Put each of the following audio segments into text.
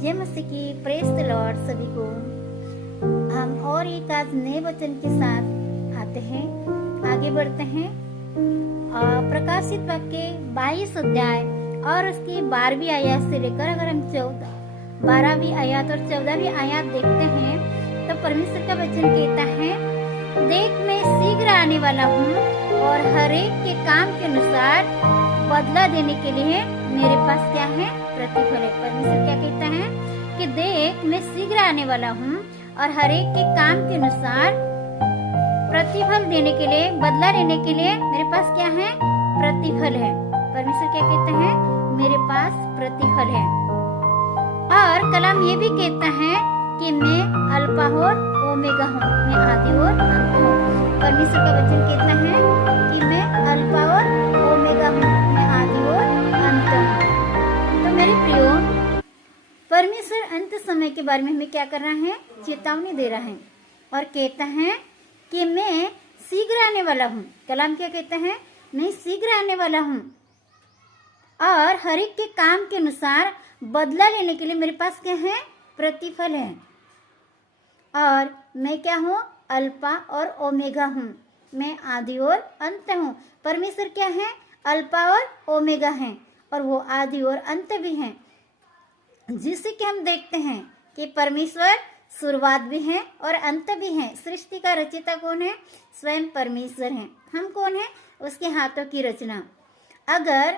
जय मसीह की, praise the Lord सभी को। हम और एक आज नए वचन के साथ आते हैं, आगे बढ़ते हैं। प्रकाशित वाक्य 22 अध्याय और उसकी 12वीं आयत से लेकर अगर हम 12वीं आयत और 14वीं आयत देखते हैं तो परमेश्वर का वचन कहता है, देख मैं शीघ्र आने वाला हूँ और हर एक के काम के अनुसार बदला देने के लिए मेरे पास क्या है, प्रतिफल है। परमेश्वर क्या कहता है कि देख मैं शीघ्र आने वाला हूँ और हर एक के काम के अनुसार प्रतिफल देने के लिए, बदला लेने के लिए मेरे पास क्या है, प्रतिफल है। परमेश्वर क्या कहता है, मेरे पास प्रतिफल है। और कलाम ये भी कहता है कि मैं अल्फा और ओमेगा हूँ, मैं आदि और अंत हूँ। परमेश्वर का वचन कहता है कि मैं अल्फा और ओमेगा हूँ, मैं आदि और अंत हूँ। तो मेरे प्रियो, परमेश्वर अंत समय के बारे में हमें क्या कर रहा है, चेतावनी दे रहा है और कहता है कि मैं शीघ्र आने वाला हूँ। कलाम क्या कहता है, मैं शीघ्र आने वाला हूँ और हर एक के काम के अनुसार बदला लेने के लिए मेरे पास क्या है, प्रतिफल है। और मैं क्या हूँ, अल्फा और ओमेगा हूँ, मैं आदि और अंत हूँ। परमेश्वर क्या है, अल्फा और ओमेगा है और वो आदि और अंत भी हैं, जिससे कि हम देखते हैं कि परमेश्वर शुरुआत भी है और अंत भी है। सृष्टि का रचयिता कौन है, स्वयं परमेश्वर है। हम कौन है, उसके हाथों की रचना। अगर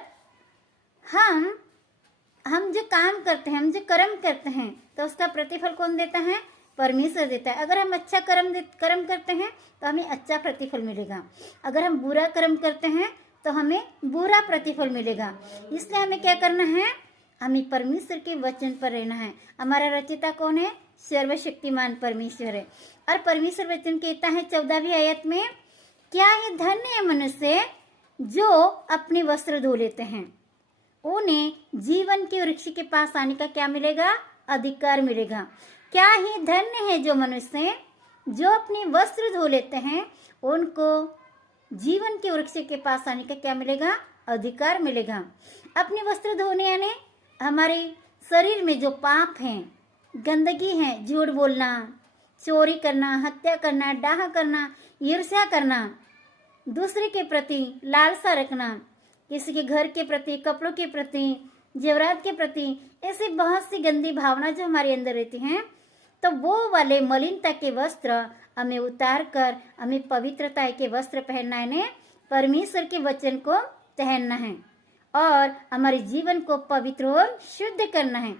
हम जो काम करते हैं, हम जो कर्म करते हैं, तो उसका प्रतिफल कौन देता है, परमेश्वर देता है। अगर हम अच्छा कर्म करते हैं तो हमें अच्छा प्रतिफल मिलेगा। अगर हम बुरा कर्म करते हैं तो हमें बुरा प्रतिफल मिलेगा। इसलिए हमें क्या करना है, हमें परमेश्वर के वचन पर रहना है। हमारा रचयिता कौन है, सर्वशक्तिमान परमेश्वर है। और परमेश्वर वचन कहता है 14वीं आयत में, क्या है धन्य है मनुष्य जो अपने वस्त्र धो लेते हैं, उन्हें जीवन के वृक्ष के पास आने का क्या मिलेगा, अधिकार मिलेगा। क्या ही धन्य है जो मनुष्य जो अपने वस्त्र धो लेते हैं, उनको जीवन के वृक्ष के पास आने का क्या मिलेगा, अधिकार मिलेगा। अपने वस्त्र धोने यानी हमारे शरीर में जो पाप हैं, गंदगी है, झूठ बोलना, चोरी करना, हत्या करना, डाह करना, ईर्ष्या करना, दूसरे के प्रति लालसा रखना, किसी के घर के प्रति, कपड़ों के प्रति, जेवरात के प्रति, ऐसी बहुत सी गंदी भावना जो हमारे अंदर रहती हैं, तो वो वाले मलिनता के वस्त्र हमें उतार कर हमें पवित्रता के वस्त्र पहनना है, परमेश्वर के वचन को पहनना है और हमारे जीवन को पवित्र और शुद्ध करना है।